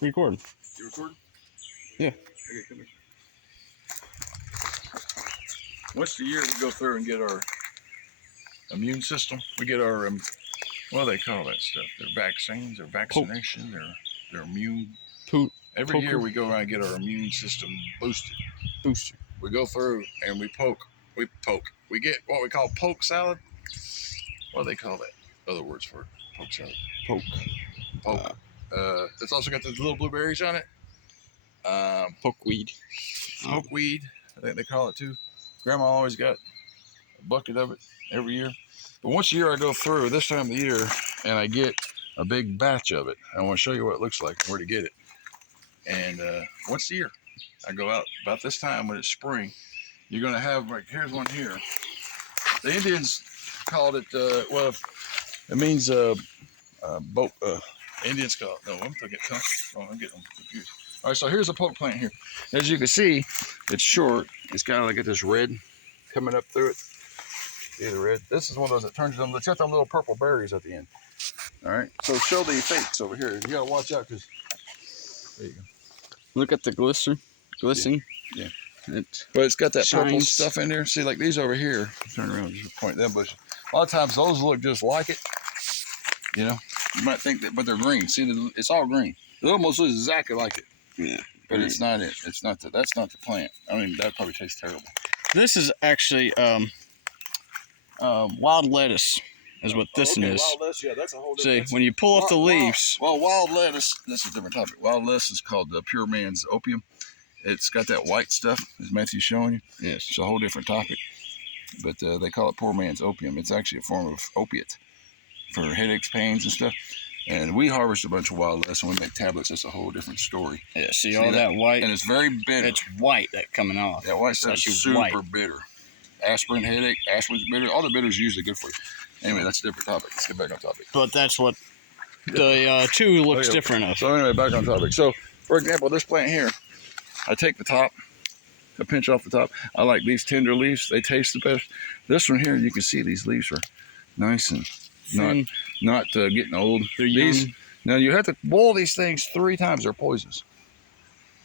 Record. You recording? Yeah. Okay, come here. Once a year, we go through and get our immune system. We get our, what do they call that stuff? Their vaccines, their vaccination, their immune. Every year we go around and get our immune system boosted. Booster. We go through and we poke. We get what we call poke salad. What do they call that? Other words for it. Poke salad. Poke. It's also got the little blueberries on it. Pokeweed. Pokeweed, I think they call it too. Grandma always got a bucket of it every year. But once a year I go through this time of the year and I get a big batch of it. I want to show you what it looks like and where to get it. And once a year I go out about this time when it's spring. You're going to have, like, here's one here. The Indians called it, well, it means boat. Indians call it, no, I'm getting confused. All right, so here's a poke plant here. As you can see, it's short. It's kind of like this red coming up through it. See the red? This is one of those that turns them. It's got them little purple berries at the end. All right, so show the fakes over here. You gotta watch out because there you go. Look at the glisten. Yeah. But it's got that purple shines. stuff in there. See, like these over here. Turn around, just point them bushes. A lot of times those look just like it. You know, you might think that, but they're green. See, it's all green. It almost looks exactly like it. Yeah. But it's not it. It's not the. That's not the plant. I mean, that probably tastes terrible. This is actually wild lettuce, is what this okay, is. Wild lettuce, yeah, that's a whole different. See, when you pull off the leaves. Wild lettuce. This is a different topic. Wild lettuce is called the pure man's opium. It's got that white stuff, as Matthew's showing you. Yes. It's a whole different topic. But they call it poor man's opium. It's actually a form of opiate for headaches, pains, and stuff. And we harvest a bunch of wild lettuce and we make tablets. That's a whole different story. Yeah, see all that white? And it's very bitter. It's white that coming off. That white stuff is super bitter. Aspirin, headache, aspirin's bitter. All the bitter is usually good for you. Anyway, that's a different topic. Let's get back on topic. But that's what the two looks different of. So anyway, back on topic. So, for example, this plant here, I take the top, I pinch off the top. I like these tender leaves. They taste the best. This one here, you can see these leaves are nice and not getting old. They're young. Now you have to boil these things 3 times. They're poisonous.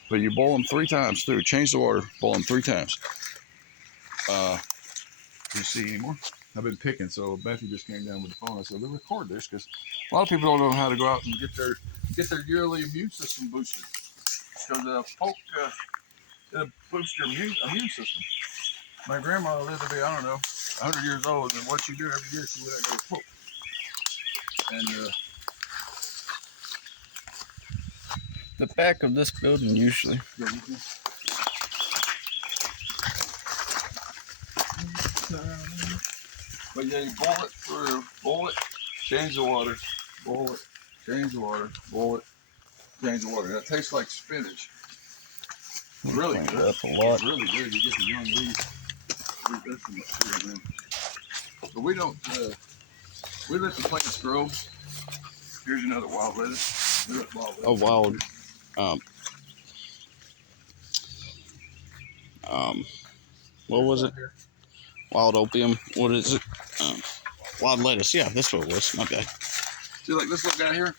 But you boil them 3 times through. Change the water. Boil them 3 times. Do you see any more? I've been picking, so Matthew just came down with the phone. I said, "Let's record this," because a lot of people don't know how to go out and get their yearly immune system boosted. Because poke it'll boost your immune system. My grandma lived to be, I don't know, 100 years old, and what she do every year, she would have go poke. And the back of this building usually. But yeah, you boil it through, boil it, change the water, boil it, change the water, boil it, change the water. That tastes like spinach. Really good. That's a lot. It's really good. You get the young leaves. But we don't, we let the plants grow. Here's another wild lettuce. A wild, what was it? Wild opium. What is it? Wild lettuce. Yeah, that's what it was. My bad. See, like this little guy here?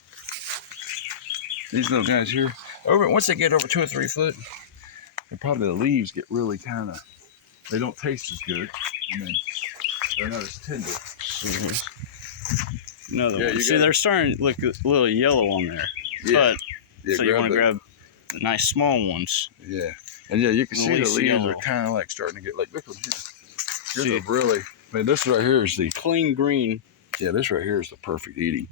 These little guys here. Once they get over 2 or 3 foot, and probably the leaves get really kind of, they don't taste as good. I mean, they're not as tender. Another one. See, they're starting to look a little yellow on there. Yeah. So you want to grab the nice small ones. Yeah. And yeah, you can see the leaves yellow. are kind of like starting to get, like, look here. Here's a really, I mean, this right here is the clean green. Yeah, this right here is the perfect eating.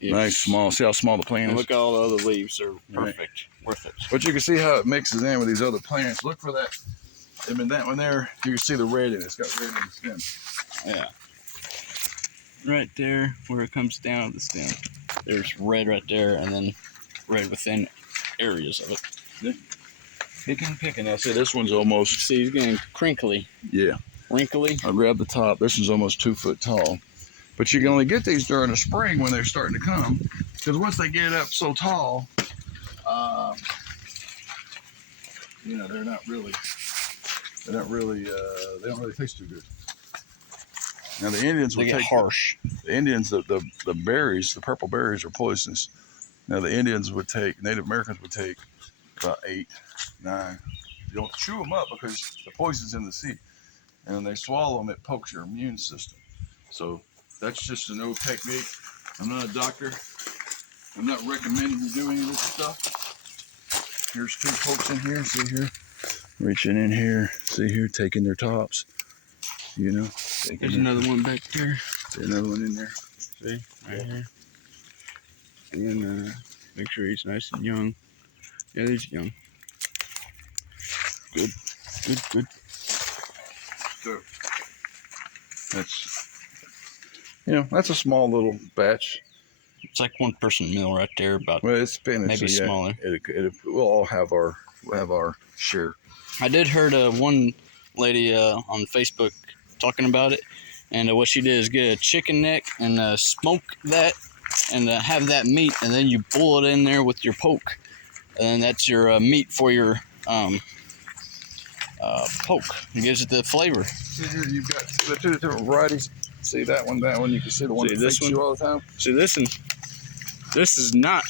Yes. Nice, small. See how small the plant is? Look at all the other leaves. They're perfect. Right. Worth it. But you can see how it mixes in with these other plants. Look for that. I mean, that one there, you can see the red in it. It's got red in the stem. Yeah. Right there, where it comes down the stem. There's red right there, and then red within areas of it. Yeah. Picking. I see this one's almost. See, he's getting crinkly. Yeah. Wrinkly. I'll grab the top. This one's almost 2 foot tall. But you can only get these during the spring when they're starting to come. Because once they get up so tall, you know, they don't really taste too good. Now the Indians will get harsh. The Indians, the berries, the purple berries are poisonous. Now the Indians would take, Native Americans would take about 8, 9. You don't chew them up because the poison's in the seed. And when they swallow them, it pokes your immune system. So that's just an old technique. I'm not a doctor. I'm not recommending you do any of this stuff. Here's 2 pokes in here. See here? Reaching in here. See here? Taking their tops. You know? There's another one back there. There's another one in there. See? Right here. And make sure he's nice and young. Yeah, he's young. Good. Good, good. So that's, you know, that's a small little batch. It's like 1 person meal right there, about Well, it's finished. maybe so yeah, smaller. We'll all have our share. I did heard one lady on Facebook talking about it, and what she did is get a chicken neck and smoke that and have that meat, and then you boil it in there with your poke, and that's your meat for your poke. It gives it the flavor. See here, you've got the 2 different varieties. See that one, you can see the one See that this fakes one? you all the time. See this one? This is not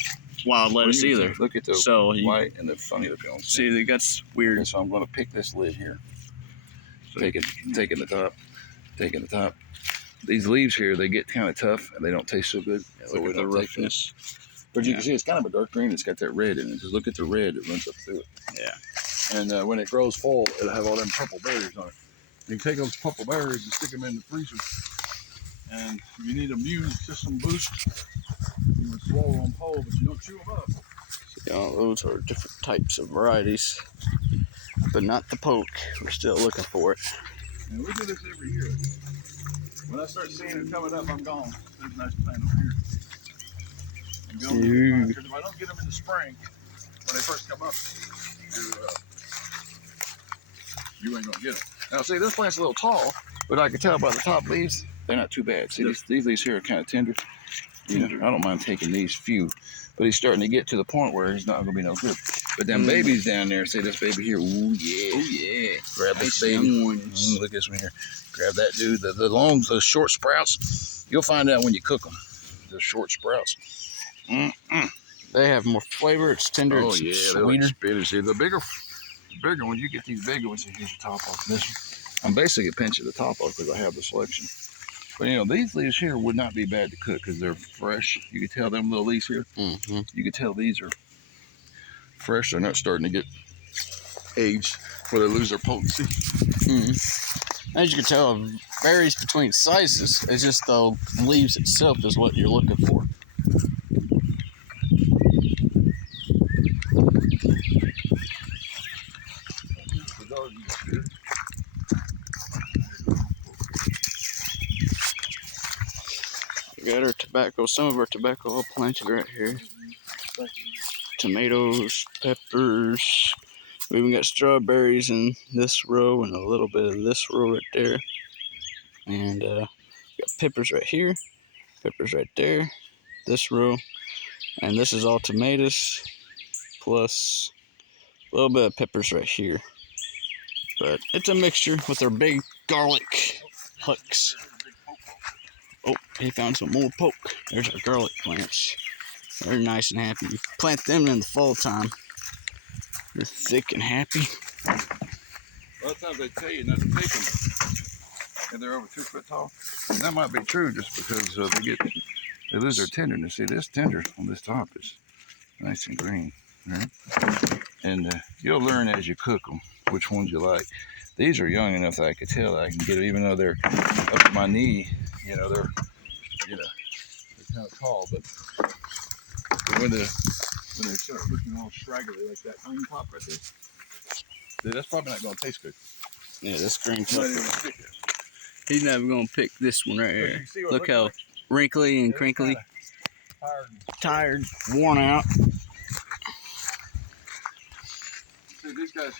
wild lettuce Well, you can either. see- Look at the So you white and the funny looking on. see, it gets weird. Okay, so I'm going to pick this lid here. Taking the top. These leaves here, they get kind of tough and they don't taste so good. Yeah, So look we at the don't take them. roughness. But you Yeah. can see it's kind of a dark green. It's got that red in it. Just look at the red that runs up through it. Yeah. And when it grows full, it'll have all them purple berries on it. You can take those purple berries and stick them in the freezer. And if you need immune system boost, you would swallow them whole, but you don't chew them up. You know, those are different types of varieties, but not the poke. We're still looking for it. And we do this every year. When I start seeing it coming up, I'm gone. There's a nice plant over here. I'm going because if I don't get them in the spring, when they first come up, you ain't gonna get them. Now see, this plant's a little tall, but I can tell by the top leaves, they're not too bad. See, these leaves here are kind of tender. You know, I don't mind taking these few, but he's starting to get to the point where he's not gonna be no good. But them babies down there, see this baby here, ooh yeah. Oh yeah. Grab this Nice baby. young ones. Look at this one here. Grab that dude. The short sprouts, you'll find out when you cook them. The short sprouts. They have more flavor. It's tender. Oh it's yeah, they're like sweeter. spitters. See, the bigger ones, you get these bigger ones. Here's the top off this one. I'm basically pinching the top off because I have the selection. But you know, these leaves here would not be bad to cook because they're fresh. You can tell them little leaves here. Mm-hmm. You can tell these are fresh. They're not starting to get aged where they lose their potency. Mm-hmm. As you can tell, it varies between sizes. It's just the leaves itself is what you're looking for. We got our tobacco. Some of our tobacco all planted right here. Tomatoes, peppers. We even got strawberries in this row and a little bit of this row right there. And got peppers right here, peppers right there, this row. And this is all tomatoes plus a little bit of peppers right here. But it's a mixture with our big garlic hooks. Oh, he found some more poke. There's our garlic plants. They're nice and happy. You plant them in the fall time. They're thick and happy. A lot of times they tell you not to take them, and they're over 2 foot tall. And that might be true just because they lose their tenderness. See, this tender on this top is nice and green, right? And you'll learn as you cook them which ones you like. These are young enough that I could tell that I can get them, even though they're up to my knee. They're kind of tall, but when they start looking all straggly like that green top right there, dude, that's probably not going to taste good. Yeah, this green It's not pepper. even gonna stick there. He's never gonna pick this one right But you here. can see what it Look looks how like. wrinkly and It's crinkly, kinda tired and- tired, worn out. See, these guys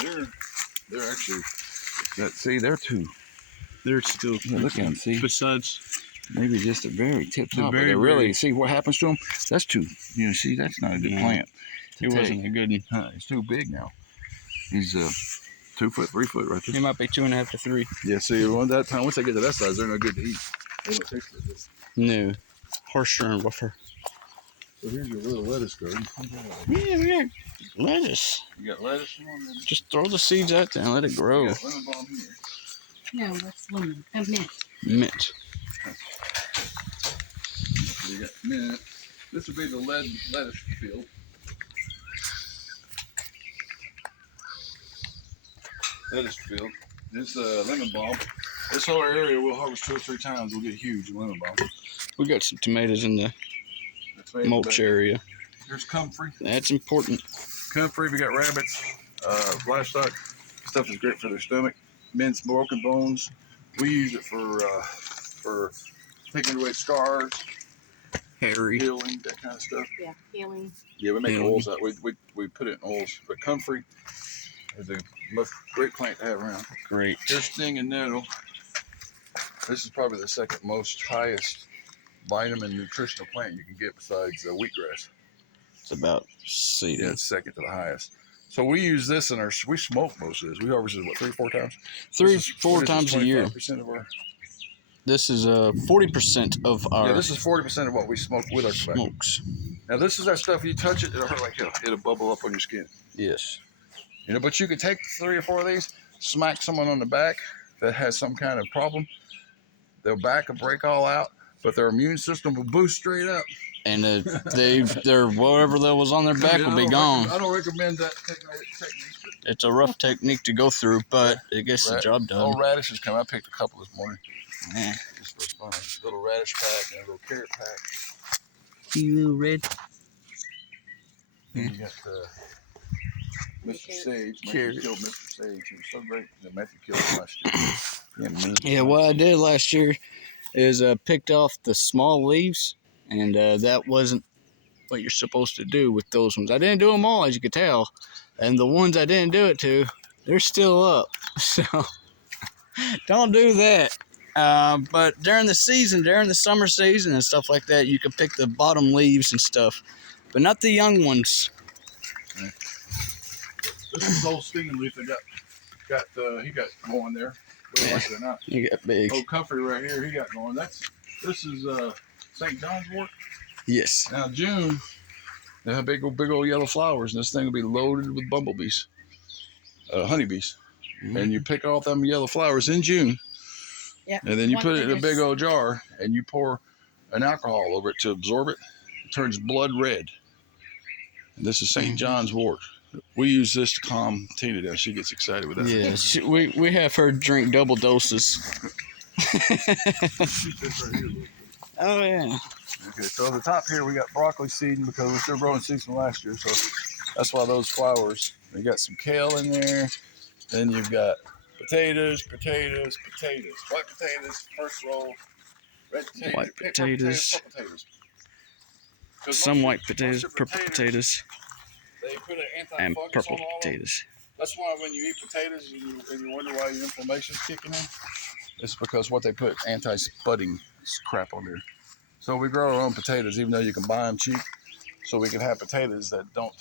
here, they're actually, see, they're two. They're still Yeah, look at them, see? besides. Maybe just a very tip top, but very, they really, very- see what happens to them? That's too, see, that's not a good Yeah. plant. He wasn't a good one. Huh, he's too big now. He's 2 foot, 3 foot right He there. might be 2.5 to 3. Yeah, see, once they get to that size, they're not good to eat. They don't taste very good. No. Harsher and rougher. So here's your little lettuce garden. Yeah, we got lettuce. You got lettuce on there? Just throw the seeds out there and let it grow. You got lemon balm here. No, that's lemon. Mint. Mint. So you got mint. This would be the lettuce field. Lettuce field. This lemon balm. This whole area we'll harvest 2 or 3 times. We'll get huge lemon balm. We got some tomatoes in the mulch area. Here's comfrey. That's important. Comfrey. We got rabbits, livestock. Stuff is great for their stomach. Minced broken bones. We use it for taking away scars, Hairy. healing, that kind of stuff. Yeah, healing. Yeah, we make Healing. oils out. We put it in oils. But comfrey is a great plant to have around. Great. Here's sting and nettle. This is probably the second most highest vitamin nutritional plant you can get besides wheatgrass. It's about seeding. Yeah, it's second to the highest. So we use this in we smoke most of this. We harvest it, what, 3-4 times? 3-4 times a year. 25% of our, This is 40% of our yeah, this is 40% of what we smoke with our tobacco. smokes. Now this is that stuff, you touch it, it'll hurt like hell. It'll bubble up on your skin. Yes. You know, but you could take 3 or 4 of these, smack someone on the back that has some kind of problem. Their back will break all out, but their immune system will boost straight up. And their whatever that was on their back Yeah, will be gone. I don't recommend that technique. It's a rough technique to go through, but it gets the job done. Little radishes come. I picked a couple this morning. Yeah. Just for fun. Little radish pack and a little carrot pack. You red. And you got Mr. Sage. Matthew Carrot. killed Mr. Sage. He was so great that Matthew killed him last year. Yeah, what I did last year is picked off the small leaves, and that wasn't what you're supposed to do with those ones. I didn't do them all, as you could tell, and the ones I didn't do it to, they're still up. So don't do that. But during the season, during the summer season and stuff like that, you can pick the bottom leaves and stuff, but not the young ones. This is old stinging leaf that he got going there. Whether you like it or not. You got big. Old comfrey right here, he got going. This is St. John's wort. Yes. Now June, they have big old yellow flowers, and this thing will be loaded with bumblebees, honeybees. And you pick off them yellow flowers in June. Yeah. And then you put it in a big old jar, and you pour an alcohol over it to absorb it. It turns blood red. And this is St. John's wort. We use this to calm Tina down. She gets excited with that. Yeah, we have her drink double doses. Oh, yeah. Okay, so at the top here we got broccoli seeding because we're still growing seeds from last year. So that's why those flowers. We got some kale in there. Then you've got potatoes. White potatoes, first row. Red potatoes. White potatoes. Purple potatoes. Some white potatoes, purple potatoes, They put an and anti-fungus purple on all of them. potatoes. That's why when you eat potatoes and you wonder why your inflammation's kicking in, it's because what they put anti-spudding crap on there. So we grow our own potatoes, even though you can buy them cheap. So we can have potatoes that don't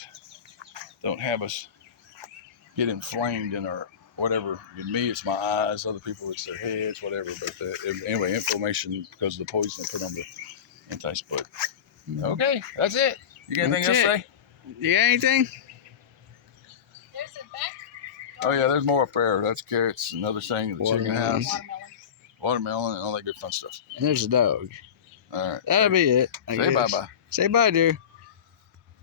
have us get inflamed in our whatever. In me, it's my eyes. Other people, it's their heads, whatever. But anyway, inflammation because of the poison they put on the anti-spud. Okay, that's it. You got anything else to say? You got anything? There's a back. Oh yeah, there's more up there. That's carrots, another thing in the chicken Watermelon. house, watermelon, and all that good fun stuff. And there's a dog. All right. That'll be it. I Say guess. bye-bye. Say bye, dear.